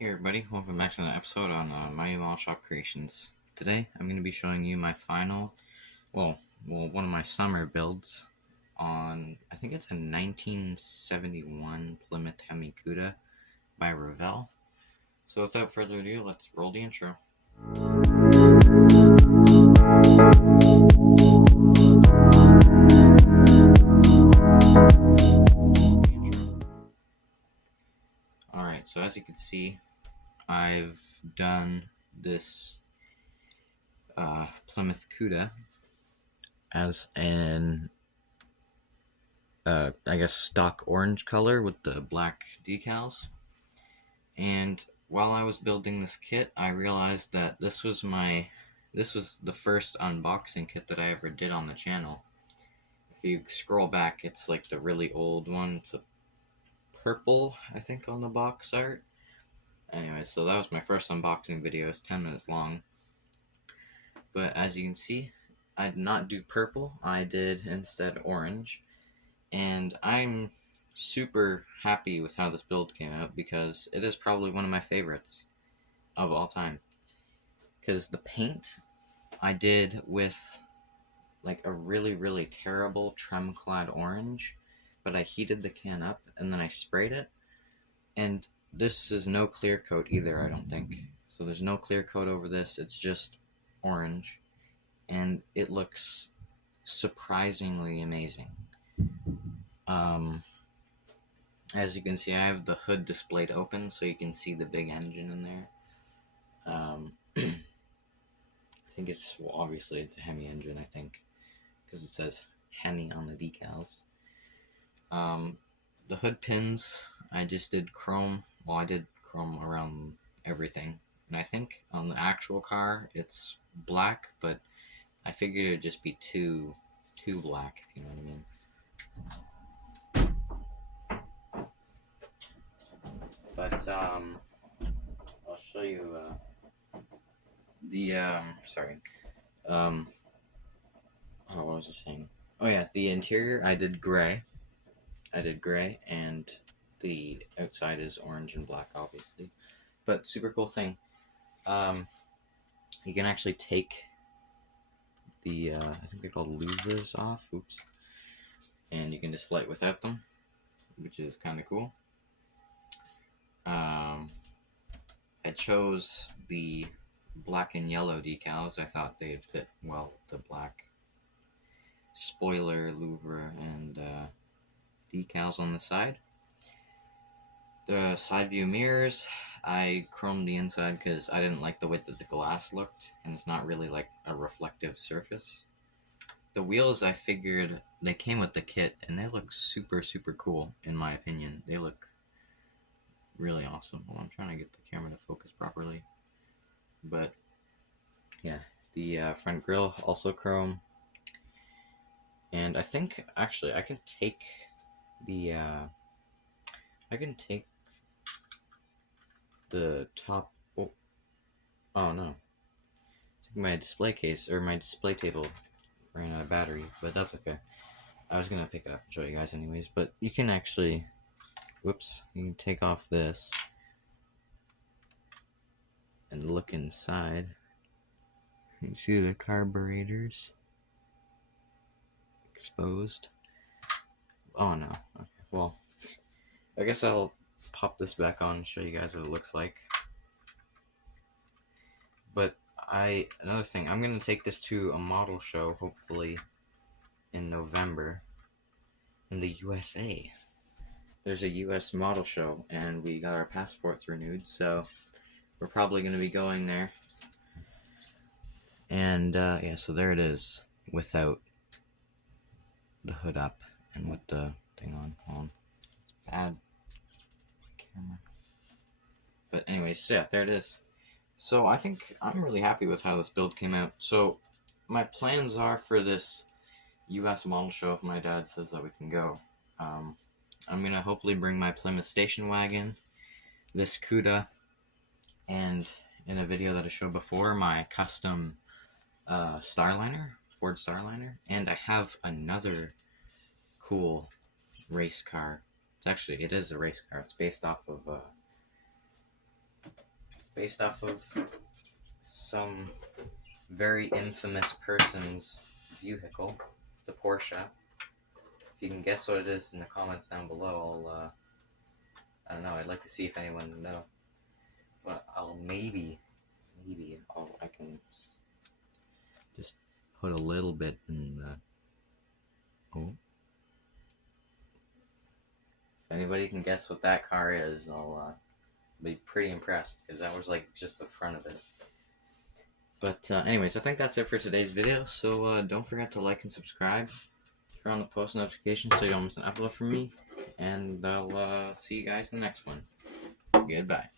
Hey everybody, welcome back to another episode on Mighty Mall Shop Creations. Today I'm going to be showing you my final, one of my summer builds on, I think it's a 1971 Plymouth Hemi Cuda by Revell. So without further ado, let's roll the intro. Alright, so as you can see, I've done this Plymouth Cuda as an I guess stock orange color with the black decals. And while I was building this kit, I realized that this was the first unboxing kit that I ever did on the channel. If you scroll back, it's like the really old one. It's a purple, I think, on the box art. Anyway, so that was my first unboxing video. It's 10 minutes long. But as you can see, I did not do purple. I did instead orange. And I'm super happy with how this build came out because it is probably one of my favorites of all time. Because the paint I did with like a really terrible trem clad orange, but I heated the can up and then I sprayed it. And this is no clear coat either, I don't think. So there's no clear coat over this, it's just orange. And it looks surprisingly amazing. As you can see, I have the hood displayed open so you can see the big engine in there. I think obviously it's a Hemi engine, I think, because it says Hemi on the decals. The hood pins, I just did chrome. Well, I did chrome around everything. And I think on the actual car, it's black, but I figured it would just be too black, if you know what I mean. But, I'll show you, sorry. What was I saying? Oh yeah, the interior, I did gray, and the outside is orange and black, obviously. But super cool thing. You can actually take the I think they're called louvers off. Oops. And you can display it without them, which is kind of cool. I chose the black and yellow decals. I thought they'd fit well with the black spoiler, louver, and decals on the side. The side view mirrors, I chromed the inside because I didn't like the way that the glass looked, and it's not really like a reflective surface. The wheels, I figured they came with the kit, and they look super cool, in my opinion. They look really awesome. Well, I'm trying to get the camera to focus properly. But, yeah, the front grille, also chrome. And I think, actually, I can take the top. Oh no. My display case, or my display table, ran out of battery, but that's okay. I was gonna pick it up and show you guys anyways, but you can actually, you can take off this and look inside. You see the carburetors exposed. Oh no. Okay. Well, I guess I'll pop this back on and show you guys what it looks like. But another thing, I'm gonna take this to a model show, hopefully in November, in the USA. There's a US model show, and we got our passports renewed, so we're probably going to be going there. And yeah, so there it is without the hood up and with the thing on. Hold on. It's bad camera. But anyways, so yeah, there it is. So I think I'm really happy with how this build came out. So my plans are for this US model show if my dad says that we can go. I'm going to hopefully bring my Plymouth station wagon, this Cuda, and in a video that I showed before, my custom Starliner, Ford Starliner, and I have another cool race car. It is a race car. It's based off of based off of some very infamous person's vehicle. It's a Porsche. If you can guess what it is in the comments down below, I don't know, I'd like to see if anyone would know. But I'll maybe I can just put a little bit in the... Oh. If anybody can guess what that car is, I'll be pretty impressed, because that was like just the front of it. But anyways, I think that's it for today's video, so don't forget to like and subscribe. Turn on the post notifications so you don't miss an upload from me, and I'll see you guys in the next one. Goodbye.